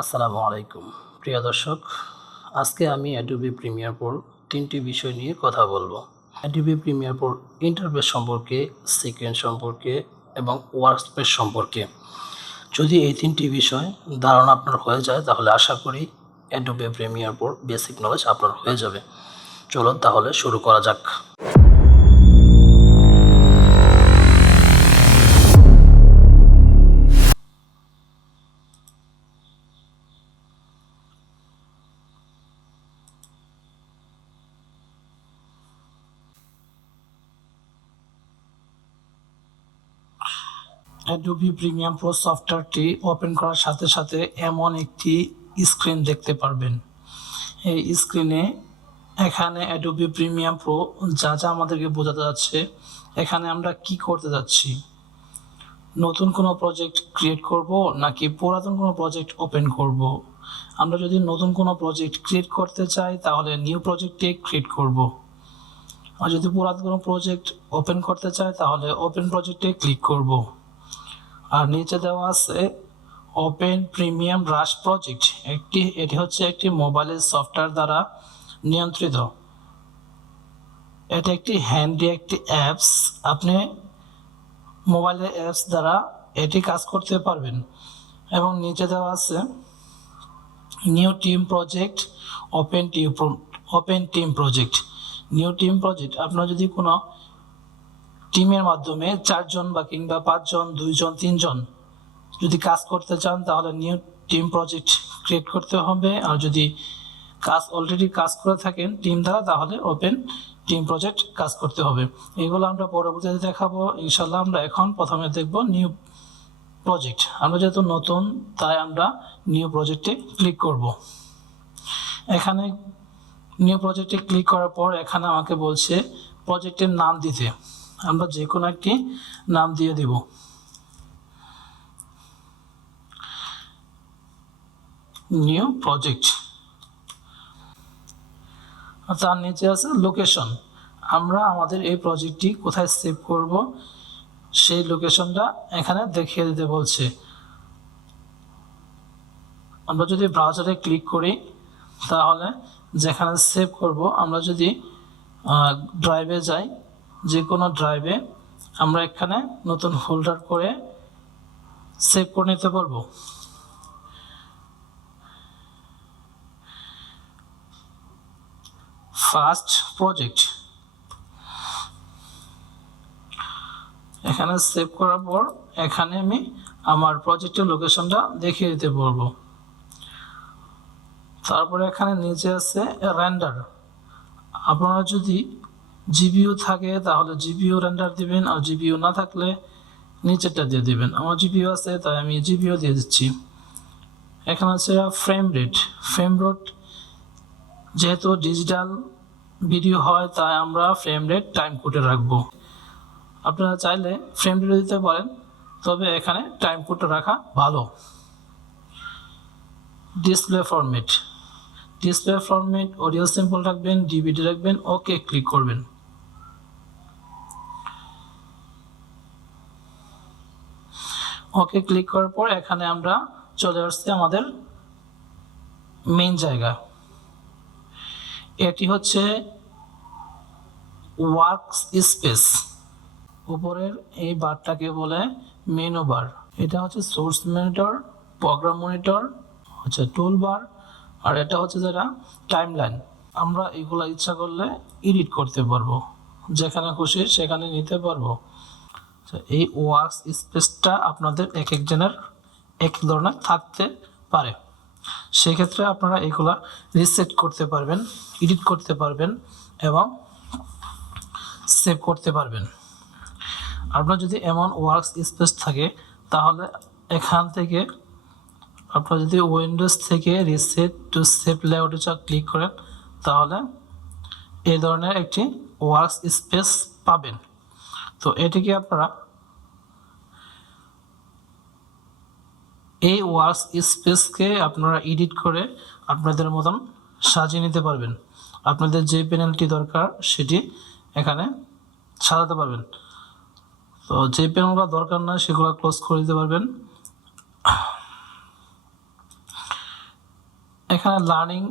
আসসালামু আলাইকুম। প্রিয় দর্শক, আজকে আমি অ্যাডোবি প্রিমিয়ার প্রোর তিনটি বিষয় নিয়ে কথা বলব। অ্যাডোবি প্রিমিয়ার প্রোর ইন্টারফেস সম্পর্কে সিকোয়েন্স সম্পর্কে এবং ওয়ার্কস্পেস সম্পর্কে। যদি এই তিনটি বিষয় ধারণা আপনার হয়ে যায়, তাহলে আশা করি অ্যাডোবি প্রিমিয়ার প্রোর বেসিক নলেজ আপনার হয়ে যাবে। চলুন তাহলে শুরু করা যাক। অ্যাডোবি প্রিমিয়াম প্রো সফটওয়্যারটি ওপেন করার সাথে সাথে এমন একটি স্ক্রিন দেখতে পারবেন। এই স্ক্রিনে এখানে অ্যাডোবি প্রিমিয়াম প্রো যা যা আমাদেরকে বোঝাতে যাচ্ছে, এখানে আমরা কি করতে যাচ্ছি? নতুন কোনো প্রজেক্ট ক্রিয়েট করব নাকি পুরাতন কোনো প্রজেক্ট ওপেন করব? আমরা যদি নতুন কোনো প্রজেক্ট ক্রিয়েট করতে চাই, তাহলে নিউ প্রজেক্টে ক্রিয়েট করব। আর যদি পুরাতন কোনো প্রজেক্ট ওপেন করতে চাই, তাহলে ওপেন প্রজেক্টে ক্লিক করব। আর নিচে দেওয়া আছে ওপেন প্রিমিয়াম রাশ প্রজেক্ট একটি, এটি হচ্ছে একটি মোবাইলের সফটওয়্যার দ্বারা নিয়ন্ত্রিত। এটা একটি হ্যান্ডি একটি অ্যাপস আপনি মোবাইলের অ্যাপস দ্বারা এটি কাজ করতে পারবেন। এবং নিচে দেওয়া আছে new team project open team open team project new team project আপনার যদি কোনো টিমের মাধ্যমে চারজন বা কিংবা পাঁচজন, দুইজন, তিনজন যদি কাজ করতে চান, তাহলে নিউ টিম প্রজেক্ট ক্রিয়েট করতে হবে। আর যদি কাজ অলরেডি কাজ করে থাকেন টিম দ্বারা, তাহলে ওপেন টিম প্রজেক্ট কাজ করতে হবে। এগুলো আমরা পরবর্তীতে দেখাবো। ইনশাল্লাহ আমরা এখন প্রথমে দেখব নিউ প্রজেক্ট। আমরা যেহেতু নতুন, তাই আমরা নিউ প্রজেক্টে ক্লিক করব। এখানে নিউ প্রজেক্টে ক্লিক করার পর এখানে আমাকে বলছে প্রজেক্টের নাম দিতে। আমরা যে কোনো একটি নাম দিয়ে দিব। New project. তার নিচে আছে লোকেশন। আমরা আমাদের এই প্রজেক্টটি কোথায় সেভ করব, সেই লোকেশনটা এখানে দেখিয়ে দিতে বলছে। আমরা যদি ব্রাউজারে ক্লিক করি, তাহলে যেখানে সেভ করব, আমরা যদি ড্রাইভে যাই যে কোনো ড্রাইভে আমরা এখানে নতুন হোল্ডার করে সেভ করে নিতে পারব। ফার্স্ট প্রজেক্ট এখানে সেভ করার পর এখানে আমি আমার প্রজেক্টের লোকেশনটা দেখিয়ে দিতে পারব। তারপরে এখানে নিচে আছে র্যান্ডার আপনারা যদি জিবিও থাকে, তাহলে জিবিও রেন্ডার দিবেন আর জিবিও না থাকলে নিচেরটা দিয়ে দিবেন। আমার জিবিও আছে, তাই আমি জিবিও দিয়ে দিচ্ছি। এখানে আছে ফ্রেম রেট ফ্রেম রেট যেহেতু ডিজিটাল ভিডিও হয়, তাই আমরা ফ্রেম রেট টাইম কোডে রাখব। আপনারা চাইলে ফ্রেম রেট দিতে পারেন, তবে এখানে টাইম কোডটা রাখা ভালো। Display format display format audio simple রাখবেন ডিভিডি রাখবেন ওকে ক্লিক করবেন। ওকে ক্লিক করার পর এখানে আমরা চলে আসছি আমাদের মেন জায়গা। এটি হচ্ছে ওয়ার্ক স্পেস উপরের এই বারটাকে বলে মেনু বার এটা হচ্ছে সোর্স মনিটর প্রোগ্রাম মনিটর হচ্ছে টুল বার আর এটা হচ্ছে যেটা টাইম লাইন আমরা এগুলো ইচ্ছা করলে এডিট করতে পারব। যেখানে খুশি সেখানে নিতে পারব। এই ওয়ার্কস স্পেসটা আপনাদের এক একজনের এক ধরনের থাকতে পারে। সেক্ষেত্রে আপনারা এগুলা রিসেট করতে পারবেন এডিট করতে পারবেন এবং সেভ করতে পারবেন। আপনার যদি এমন ওয়ার্কস স্পেস থাকে, তাহলে এখান থেকে আপনার যদি উইন্ডোজ থেকে রিসেট টু সেভ লেআউটে ক্লিক করেন, তাহলে এই ধরনের একটি ওয়ার্কস স্পেস পাবেন। তো এটিকে আপনারা এই ওয়ার্কস স্পেসকে আপনারা এডিট করে আপনাদের মতন সাজিয়ে নিতে পারবেন। আপনাদের যে প্যানেলটি দরকার, সেটি এখানে সাজাতে পারবেন। তো যে প্যানেলগুলো দরকার না সেগুলো ক্লোজ করে দিতে পারবেন। এখানে লার্নিং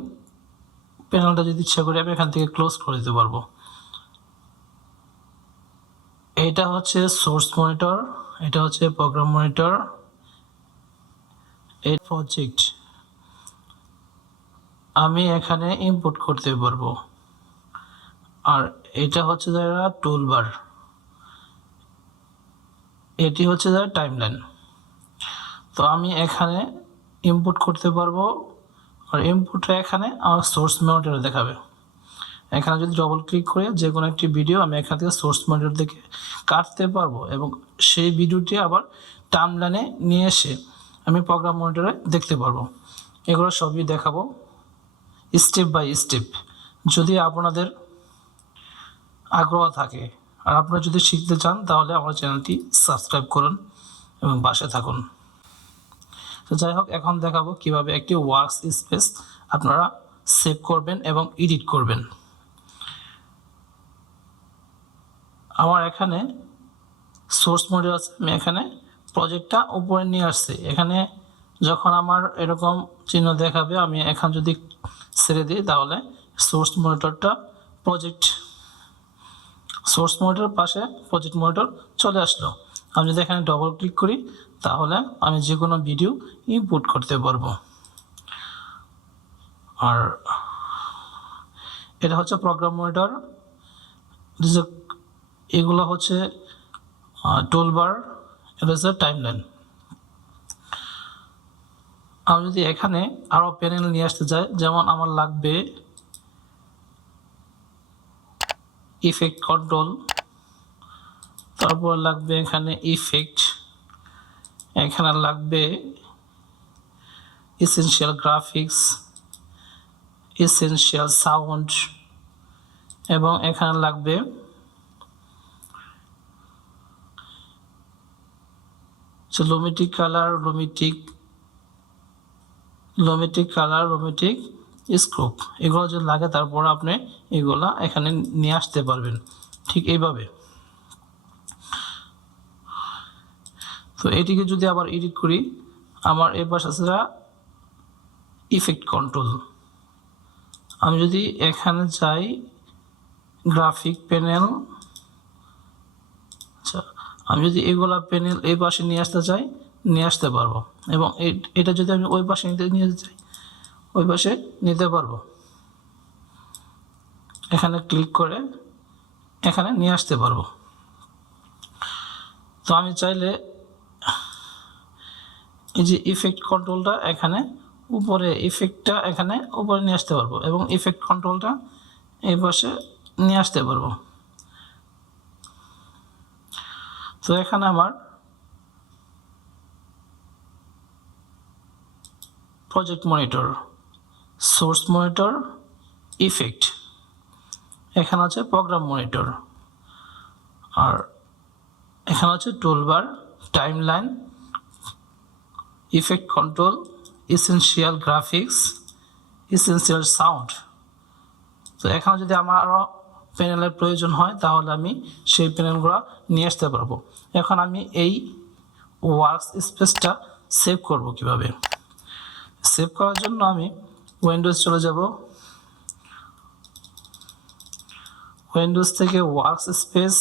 প্যানেলটা যদি ইচ্ছা করি আমি এখান থেকে ক্লোজ করে দিতে পারব। এটা হচ্ছে সোর্স মনিটর এটা হচ্ছে প্রোগ্রাম মনিটর এই প্রজেক্ট আমি এখানে ইনপুট করতে পারব। আর এটা হচ্ছে যারা টুলবার এটি হচ্ছে যারা টাইমলাইন তো আমি এখানে ইনপুট করতে পারব আর ইনপুটটা এখানে আমার সোর্স মনিটরে দেখাবে। এখানে যদি ডবল ক্লিক করে যে কোনো একটি ভিডিও আমি এখান থেকে সোর্স মনিটর থেকে কাটতে পারব এবং সেই ভিডিওটি আবার টাইমলাইনে নিয়ে এসে আমি প্রোগ্রাম মনিটরে দেখতে পারব। এগুলো সবই দেখাবো স্টেপ বাই স্টেপ যদি আপনাদের আগ্রহ থাকে আর আপনারা যদি শিখতে চান, তাহলে আমার চ্যানেলটি সাবস্ক্রাইব করুন এবং বাসে থাকুন। তো যাই হোক, এখন দেখাবো কীভাবে একটি ওয়ার্কস স্পেস আপনারা সেভ করবেন এবং এডিট করবেন। আমার এখানে সোর্স মডেল আছে, আমি এখানে প্রজেক্টটা উপরে নিয়ে আসছি। এখানে যখন আমার এরকম চিহ্ন দেখাবে, আমি এখান যদি ছেড়ে দিই, তাহলে সোর্স মনিটরটা প্রজেক্ট সোর্স মনিটর পাশে প্রজেক্ট মনিটর চলে আসলো। আমি যদি এখানে ডবল ক্লিক করি, তাহলে আমি যে কোনো ভিডিও ইনপুট করতে পারব। আর এটা হচ্ছে প্রোগ্রাম মনিটর এগুলো হচ্ছে টুলবার এটা হচ্ছে টাইমলাইন আমি যদি এখানে আরও প্যানেল নিয়ে আসতে চাই, যেমন আমার লাগবে ইফেক্ট কন্ট্রোল তারপর লাগবে এখানে ইফেক্ট এখানে লাগবে এসেনশিয়াল গ্রাফিক্স এসেনশিয়াল সাউন্ড এবং এখানে লাগবে লোমেটিক কালার লোমেটিক লোমেটিক কালার লোমেটিক স্ক্রুপ এগুলো যদি লাগে, তারপর আপনি এগুলা এখানে নিয়ে আসতে পারবেন। ঠিক এইভাবে। তো এটিকে যদি আবার এডিট করি, আমার এই পাশে ইফেক্ট কন্ট্রোল আমি যদি এখানে যাই গ্রাফিক প্যানেল আমি যদি এগুলা প্যানেল এই পাশে নিয়ে আসতে চাই, নিয়ে আসতে পারব। এবং এটা যদি আমি ওই পাশে নিতে, নিয়ে যেতে চাই, ওই পাশে নিতে পারব। এখানে ক্লিক করে এখানে নিয়ে আসতে পারব। তো আমি চাইলে এই যে ইফেক্ট কন্ট্রোলটা এখানে উপরে ইফেক্টটা এখানে উপরে নিয়ে আসতে পারব এবং ইফেক্ট কন্ট্রোলটা এই পাশে নিয়ে আসতে পারব। তো এখানে আমার project monitor source monitor effect এখানে আছে প্রোগ্রাম মনিটর আর এখানে আছে toolbar timeline effect control essential graphics essential sound তো এখানে যদি আমার আরও প্যানেলের প্রয়োজন হয়, তাহলে আমি সেই প্যানেলগুলো নিয়ে আসতে পারব। এখন আমি এই ওয়ার্কস স্পেসটা সেভ করব কীভাবে? সেভ করার জন্য আমি উইন্ডোজ চলে যাব। উইন্ডোজ থেকে works space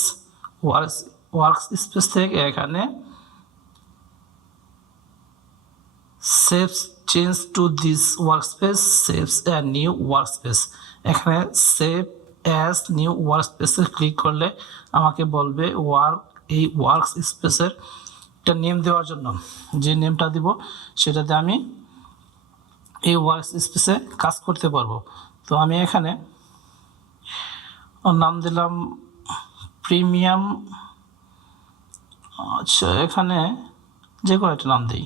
works works space থেকে এখানে saves, change to this workspace, saves a new workspace এখানে সেভ অ্যাজ নিউ ওয়ার্ক স্পেসে ক্লিক করলে আমাকে বলবে ওয়ার্ক এই ওয়ার্ক স্পেসের একটা নেম দেওয়ার জন্য। যে নেমটা দিব, সেটাতে আমি এই ওয়ার্ক স্পেসে কাজ করতে পারব। তো আমি এখানে নাম দিলাম প্রিমিয়াম আচ্ছা এখানে যে কোনো একটা নাম দিই?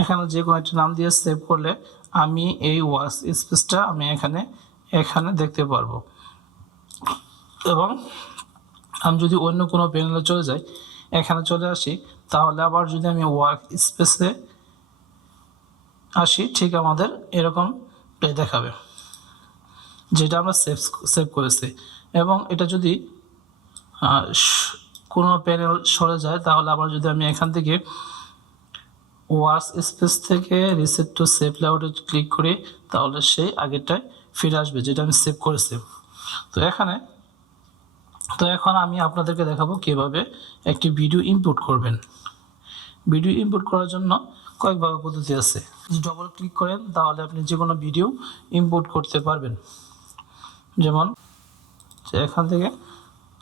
এখানে যে কোনো একটা নাম দিয়ে সেভ করলে আমি এই ওয়ার্ক স্পেসটা আমি এখানে এখানে দেখতে পারব। এবং আমি যদি অন্য কোনো প্যানেলে চলে যাই, এখানে চলে আসি, তাহলে আবার যদি আমি ওয়ার্ক স্পেসে আসি, ঠিক আমাদের এরকম দেখাবে, যেটা আমরা সেভ সেভ করেছি। এবং এটা যদি কোনো প্যানেল সরে যায়, তাহলে আবার যদি আমি এখান থেকে ওয়ার্স স্পেস থেকে রিসেট টু সেভ লেআউটে ক্লিক করি তাহলে সেই আগেরটায় ফিরে আসবে, যেটা আমি সেভ করেছি। তো এখানে, তো এখন আমি আপনাদেরকে দেখাবো কীভাবে একটি ভিডিও ইনপুট করবেন। ভিডিও ইনপুট করার জন্য কয়েকভাবে পদ্ধতি আছে। যদি ডবল ক্লিক করেন, তাহলে আপনি যে কোনো ভিডিও ইনপুট করতে পারবেন। যেমন এখান থেকে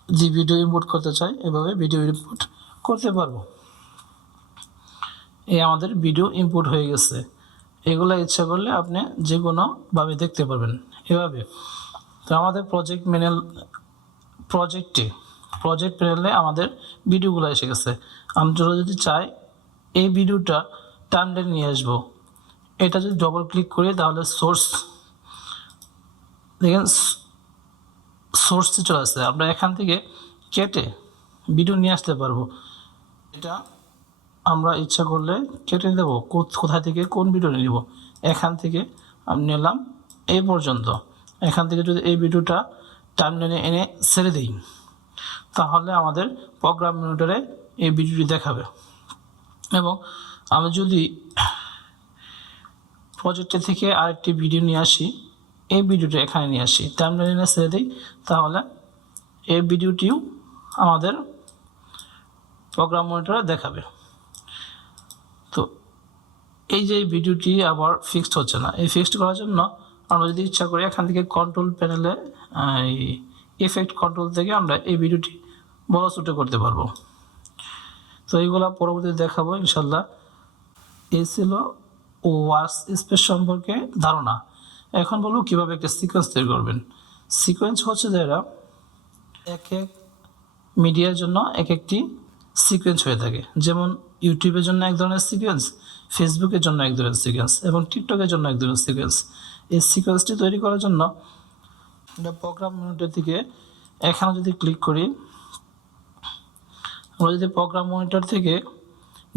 যে ভিডিও ইনপুট করতে চাই, এভাবে ভিডিও ইনপুট করতে পারব। এই আমাদের ভিডিও ইনপুট হয়ে গেছে। এগুলো ইচ্ছা করলে আপনি যে কোনোভাবে দেখতে পারবেন। এভাবে। তো আমাদের প্রজেক্ট ম্যানুয়াল প্রজেক্টে প্রজেক্ট প্যানেলে আমাদের ভিডিওগুলো এসে গেছে। আমরা যদি চাই, এই ভিডিওটা টাইমলাইন নিয়ে আসব। এটা যদি ডবল ক্লিক করি, তাহলে সোর্স দেখেন সোর্সে চলে আসছে। আমরা এখান থেকে কেটে ভিডিও নিয়ে আসতে পারব। এটা আমরা ইচ্ছা করলে কেটে দেবো। কোথা থেকে, কোন ভিডিও নিব? এখান থেকে আমি নিলাম এই পর্যন্ত। এখান থেকে যদি এই ভিডিওটা টাইমলাইনে এনে ছেড়ে দিই, তাহলে আমাদের প্রোগ্রাম মনিটরে এই ভিডিওটি দেখাবে। এবং আমি যদি প্রজেক্টে থেকে আরেকটি ভিডিও নিয়ে আসি, এই ভিডিওটা এখানে নিয়ে আসি টাইমলাইনে ছেড়ে দিই, তাহলে এই ভিডিওটিও আমাদের প্রোগ্রাম মনিটরে দেখাবে। এই যে ভিডিওটি আবার ফিক্সড হচ্ছে না। এই ফিক্সড করার জন্য আমরা যদি ইচ্ছা করি এখান থেকে কন্ট্রোল প্যানেলে এই এফেক্ট কন্ট্রোল থেকে আমরা এই ভিডিওটি বড় ছোটো করতে পারব। তো এইগুলো পরবর্তীতে দেখাবো ইনশাল্লাহ এই ছিল ওয়ার্স স্পেস সম্পর্কে ধারণা। এখন বলব কীভাবে একটা সিকোয়েন্স তৈরি করবেন। সিকোয়েন্স হচ্ছে যারা এক এক মিডিয়ার জন্য এক একটি সিকোয়েন্স হয়ে থাকে। যেমন ইউটিউবের জন্য এক ধরনের সিকোয়েন্স ফেসবুকের জন্য এক ধরনের সিকোয়েন্স এবং টিকটকের জন্য এক ধরনের সিকোয়েন্স এই সিকোয়েন্সটি তৈরি করার জন্য প্রোগ্রাম মনিটর থেকে এখানে যদি ক্লিক করি, আমরা যদি প্রোগ্রাম মনিটর থেকে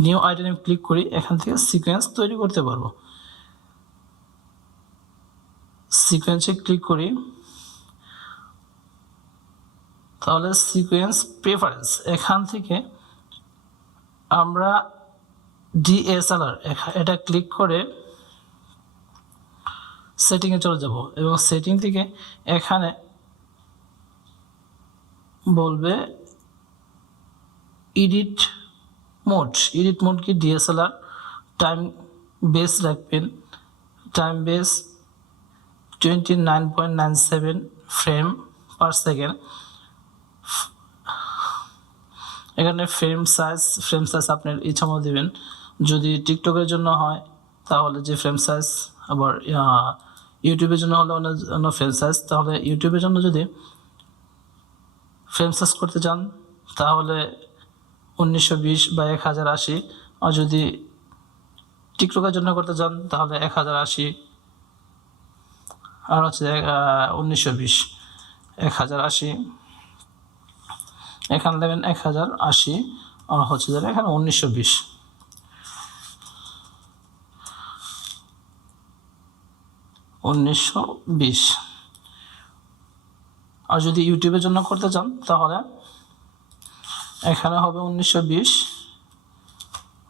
নিউ আইটেমে ক্লিক করি, এখান থেকে সিকোয়েন্স তৈরি করতে পারব। সিকোয়েন্সে ক্লিক করি, তাহলে সিকোয়েন্স প্রেফারেন্স এখান থেকে আমরা ডিএসএলআর এটা ক্লিক করে সেটিংয়ে চলে যাব এবং সেটিং থেকে এখানে বলবে এডিট মোড এডিট মোড কি ডিএসএলআর টাইম বেস রাখবেন। Time base twenty nine point nine seven frame per second এখানে ফ্রেম সাইজ ফ্রেম সাইজ আপনার ইচ্ছা মতো দেবেন। যদি টিকটকের জন্য হয়, তাহলে যে ফ্রেম সাইজ আবার ইউটিউবের জন্য হলে অন্য ফ্রেম সাইজ তাহলে ইউটিউবের জন্য যদি ফ্রেম সাইজ করতে চান, তাহলে উনিশশো বিশ বা এক হাজার আশি। আর যদি টিকটকের জন্য করতে চান, তাহলে এক হাজার আশি। আর হচ্ছে উনিশশো বিশ, এক হাজার আশি। এখানে দেবেন এক হাজার আশি, আর হচ্ছে যে এখানে উনিশশো বিশ। উনিশশো বিশ। আর যদি ইউটিউবের জন্য করতে চান, তাহলে এখানে হবে উনিশশো বিশ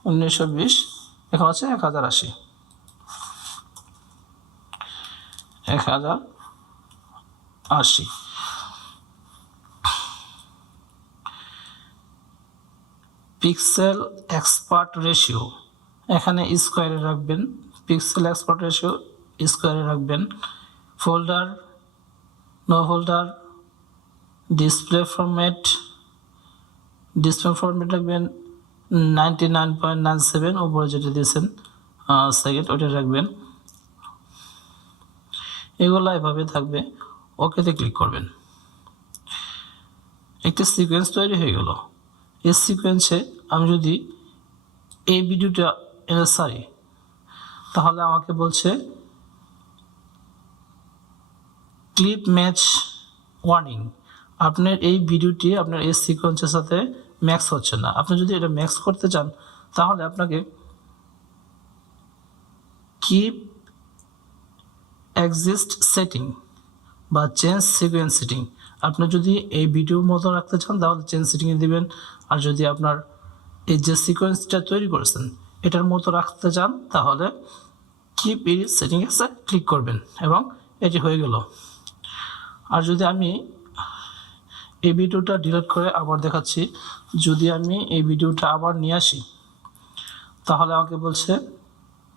উনিশশো বিশ, এখানে হচ্ছে এক হাজার আশি। এক হাজার আশি। পিক্সেল এক্সপার্ট রেশিও এখানে স্কোয়ারে রাখবেন পিক্সেল এক্সপার্ট রেশিও স্কোয়ারে রাখবেন folder no folder display format display format রাখবেন ninety nine point nine seven উপরে যেটা দিয়েছেন সেকেন্ড ওইটা রাখবেন। এগুলো এভাবে থাকবে, ওকেতে ক্লিক করবেন। একটি সিকোয়েন্স তৈরি হয়ে গেল। এই সিকোয়েন্সে আমি যদি এই ভিডিওটা সারি তাহলে আমাকে বলছে, ক্লিপ ম্যাচ ওয়ার্নিং। আপনার এই ভিডিওটি আপনার এই সিকোয়েন্সের সাথে ম্যাক্স হচ্ছে না। আপনি যদি এটা ম্যাক্স করতে চান, তাহলে আপনাকে কিপ এক্সিস্ট সেটিং বা চেঞ্জ সিকোয়েন্স সেটিং আপনি যদি এই ভিডিও মতো রাখতে চান, তাহলে চেঞ্জ সেটিংয়ে দিবেন। আর যদি আপনার এই যে সিকোয়েন্সটা তৈরি করেছেন, এটার মতো রাখতে চান, তাহলে কিপ ই সেটিংসে ক্লিক করবেন এবং এটি হয়ে গেল। আর যদি আমি এই ভিডিওটা ডিলিট করে আবার দেখাচ্ছি, যদি আমি এই ভিডিওটা আবার নিয়ে আসি, তাহলে আমাকে বলছে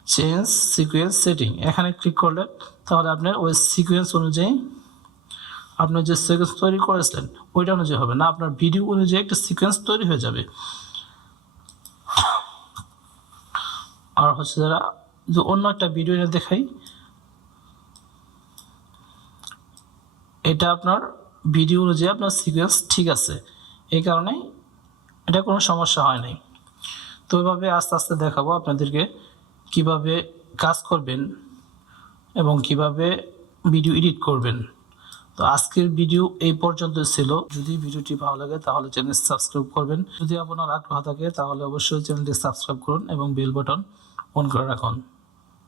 চেঞ্জ সিকোয়েন্স সেটিং এখানে ক্লিক করলে তাহলে আপনার ওই সিকোয়েন্স অনুযায়ী আপনি যে সিকোয়েন্স তৈরি করেছিলেন ওইটা অনুযায়ী হবে না। আপনার ভিডিও অনুযায়ী একটা সিকোয়েন্স তৈরি হয়ে যাবে। আর হচ্ছে যারা যে অন্য একটা ভিডিও এনে দেখাই, এটা আপনার ভিডিও অনুযায়ী আপনার সিকোয়েন্স ঠিক আছে। এই কারণে এটা কোনো সমস্যা হয় নাই। তো ওইভাবে আস্তে আস্তে দেখাবো আপনাদেরকে কীভাবে কাজ করবেন এবং কীভাবে ভিডিও এডিট করবেন। তো আজকের ভিডিও এই পর্যন্ত ছিল। যদি ভিডিওটি ভালো লাগে, তাহলে চ্যানেল সাবস্ক্রাইব করবেন। যদি আপনার আগ্রহ থাকে, তাহলে অবশ্যই চ্যানেলটি সাবস্ক্রাইব করুন এবং বেল বাটন অন করে রাখুন।